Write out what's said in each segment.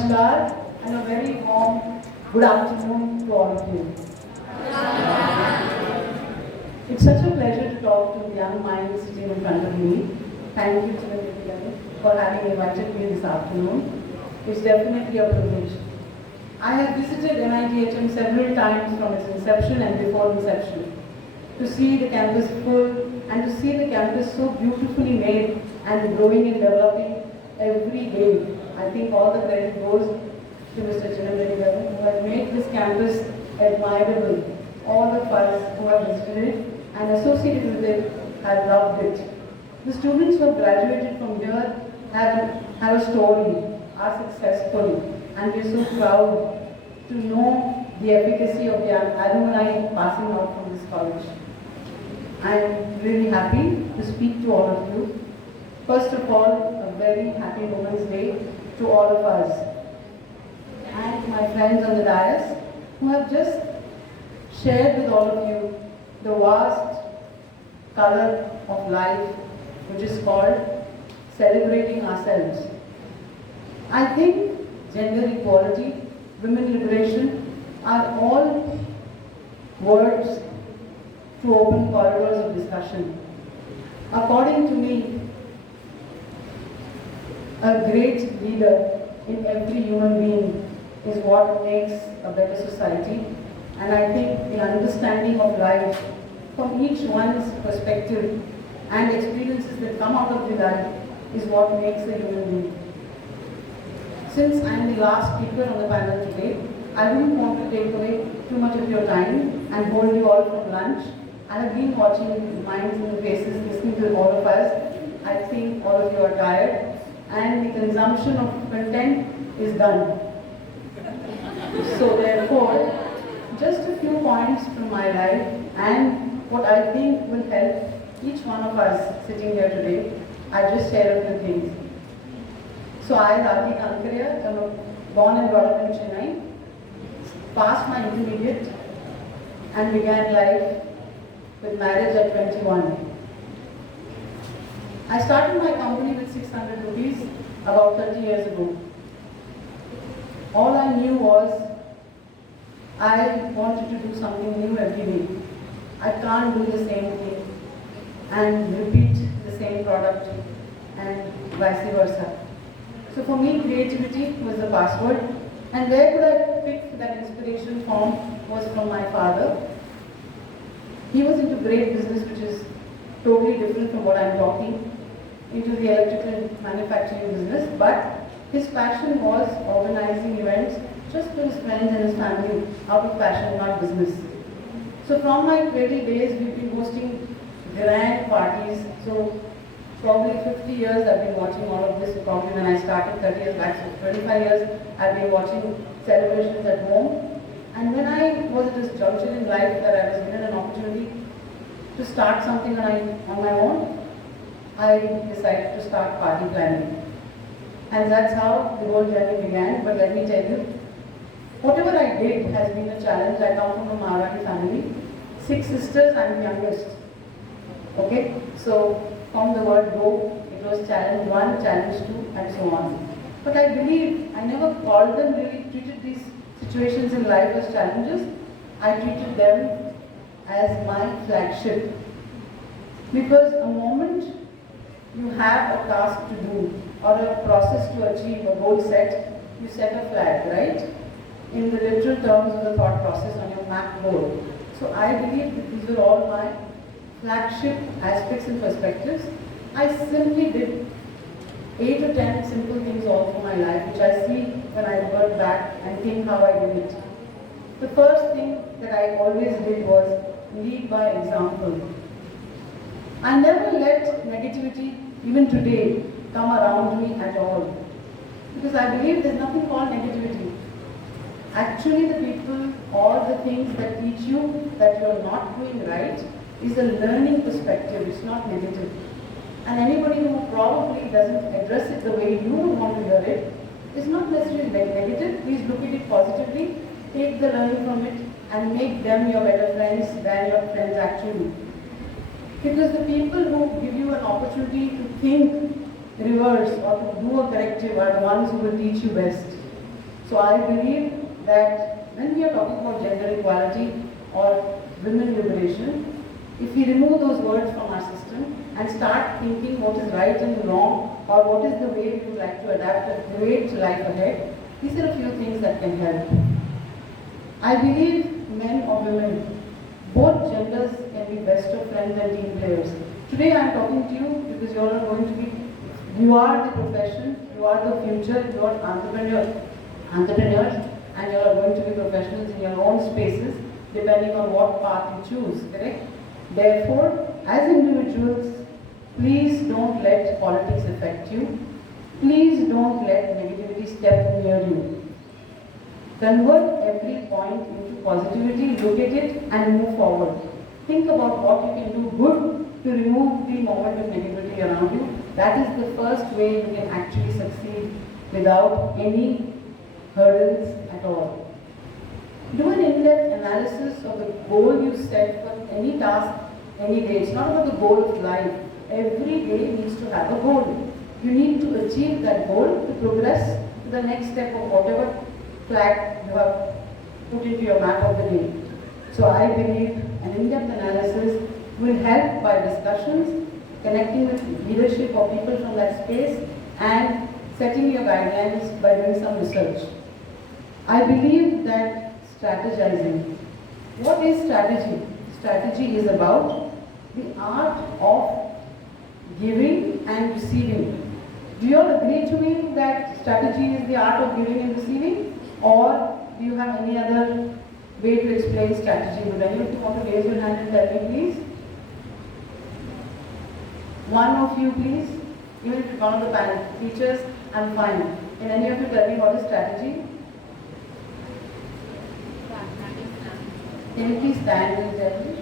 Namaskar and a very warm good afternoon to all of you. It's such a pleasure to talk to the young minds sitting in front of me. Thank you, Shruthi, for having invited me this afternoon. It's definitely a privilege. I have visited NITHM several times from its inception and before inception to see the campus full and to see the campus so beautifully made and growing and developing every day. I think all the credit goes to Mr. Reddy, who has made this campus admirable. All of us who have visited it and associated with it have loved it. The students who have graduated from here have a story, are successful, and we are so proud to know the efficacy of the alumni passing out from this college. I am really happy to speak to all of you. First of all, a very happy Women's Day to all of us. And my friends on the dais who have just shared with all of you the vast color of life which is called celebrating ourselves. I think gender equality, women liberation are all words to open corridors of discussion. According to me, a great leader in every human being is what makes a better society. And I think the understanding of life from each one's perspective and experiences that come out of the life is what makes a human being. Since I am the last speaker on the panel today, I wouldn't want to take away too much of your time and hold you all from lunch. I have been watching the minds and the faces, listening to all of us. I think all of you are tired and the consumption of content is done. So therefore, just a few points from my life and what I think will help each one of us sitting here today. I just share a few things. So I, Rakhi Kankaria, am born and brought up in Chennai, passed my intermediate and began life with marriage at 21. I started my company with 600 rupees about 30 years ago. All I knew was I wanted to do something new every day. I can't do the same thing and repeat the same product and vice versa. So for me, creativity was the password. And where could I pick that inspiration from was from my father. He was into great business, which is totally different from what I'm talking, into the electrical manufacturing business, but his passion was organizing events just for his friends and his family, out of passion, not business. So from my early days, we've been hosting grand parties. So probably 50 years I've been watching all of this. Probably when I started 30 years back, so 25 years I've been watching celebrations at home. And when I was at this juncture in life that I was given an opportunity to start something on my own, I decided to start party planning. And that's how the whole journey began. But let me tell you, whatever I did has been a challenge. I come from a Marathi family, 6 sisters, I'm the youngest. Okay, so from the word go, it was challenge 1, challenge 2, and so on. But I believe I never called them, really treated these situations in life as challenges. I treated them as my flagship. Because a moment you have a task to do or a process to achieve a goal set, you set a flag, right? In the literal terms of the thought process on your map board. So I believe that these were all my flagship aspects and perspectives. I simply did 8 or 10 simple things all through my life, which I see when I revert back and think how I did it. The first thing that I always did was lead by example. I never let negativity, even today, come around me at all. Because I believe there's nothing called negativity. Actually, the people or the things that teach you that you're not doing right is a learning perspective, it's not negative. And anybody who probably doesn't address it the way you would want to hear it is not necessarily negative. Please look at it positively, take the learning from it, and make them your better friends than your friends actually. Because the people who give you an opportunity to think reverse or to do a corrective are the ones who will teach you best. So I believe that when we are talking about gender equality or women liberation, if we remove those words from our system and start thinking what is right and wrong, or what is the way we would like to adapt and create life ahead, these are a few things that can help. I believe men or women, both genders can be best of friends and team players. Today I am talking to you because you all are going to be, you are the profession, you are the future, you are entrepreneurs, and you are going to be professionals in your own spaces depending on what path you choose, correct? Therefore, as individuals, please don't let politics affect you. Please don't let negativity step near you. Convert every point into positivity, look at it and move forward. Think about what you can do good to remove the moment of negativity around you. That is the first way you can actually succeed without any hurdles at all. Do an in-depth analysis of the goal you set for any task, any day. It's not about the goal of life. Every day needs to have a goal. You need to achieve that goal to progress to the next step of whatever flag you have put into your map of the day. So I believe an in-depth analysis will help by discussions, connecting with leadership or people from that space, and setting your guidelines by doing some research. I believe that strategizing. What is strategy? Strategy is about the art of giving and receiving. Do you all agree to me that strategy is the art of giving and receiving? Or do you have any other way to explain strategy? Would any of you want to raise your hand and tell me, please? One of you, please. Even if you're one of the panel teachers, I'm fine. Can any of you tell me what is strategy? Can you please stand and tell me?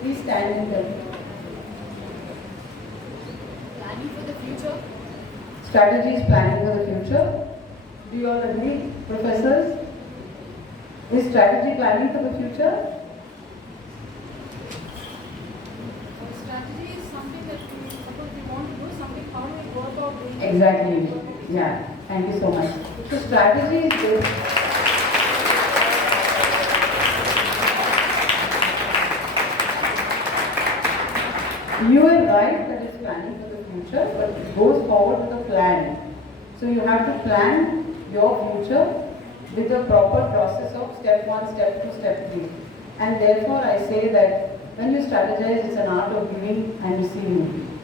Please stand and tell me. Planning for the future. Strategy is planning for the future. Do you all agree, professors? Is strategy planning for the future? So strategy is something that we suppose we want to do something, how do we go about doing it? Exactly. Yeah. Thank you so much. So strategy is this. You are right that it's planning for the future, but it goes forward with a plan. So you have to plan your future with a proper process of step 1, step 2, step 3. And therefore I say that when you strategize, it's an art of giving and receiving.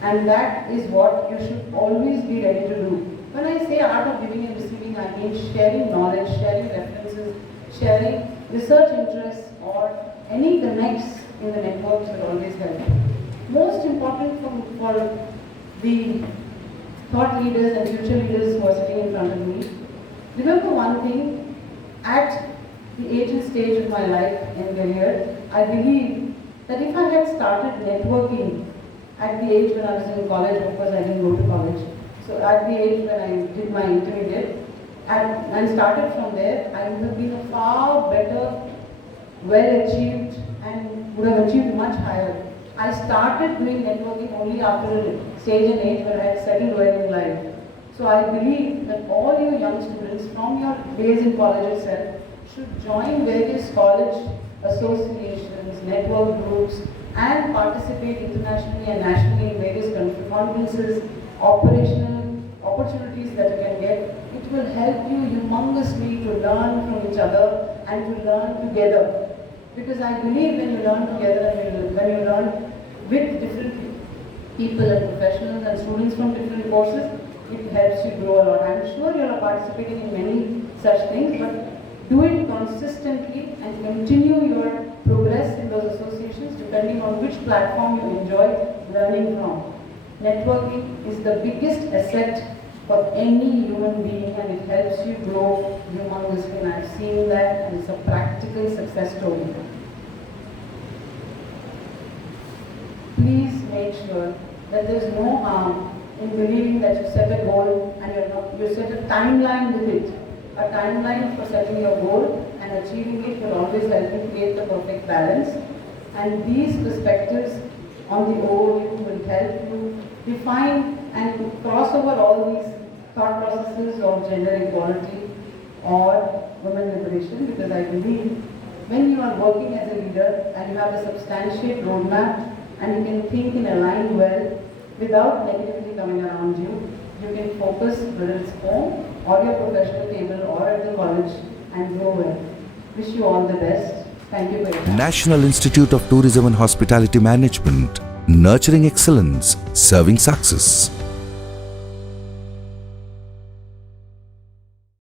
And that is what you should always be ready to do. When I say art of giving and receiving, I mean sharing knowledge, sharing references, sharing research interests, or any connects in the networks will always help. Most important for the thought leaders and future leaders who are sitting in front of me, remember one thing, at the age and stage of my life and career, I believe that if I had started networking at the age when I was in college, of course I didn't go to college, so at the age when I did my intermediate, and started from there, I would have been a far better, well-achieved, and would have achieved much higher. I started doing networking only after a stage and age where I had settled well in life. So I believe that all you young students from your days in college itself should join various college associations, network groups, and participate internationally and nationally in various conferences, operational opportunities that you can get. It will help you humongously to learn from each other and to learn together. Because I believe when you learn together and when you learn with different people and professionals and students from different courses, it helps you grow a lot. I'm sure you are participating in many such things, but do it consistently and continue your progress in those associations depending on which platform you enjoy learning from. Networking is the biggest asset for any human being, and it helps you grow humongously, and I've seen that, and it's a practical success story. Please make sure that there's no harm in believing that you set a goal and you set a timeline with it. A timeline for setting your goal and achieving it will always help you create the perfect balance. And these perspectives on the overview will help you define and cross over all these thought processes of gender equality or women liberation, because I believe when you are working as a leader and you have a substantiate roadmap and you can think in a line well without negativity coming around you, you can focus whether it's home or your professional table or at the college and grow well. Wish you all the best. Thank you for your time. National Institute of Tourism and Hospitality Management, nurturing excellence, serving success.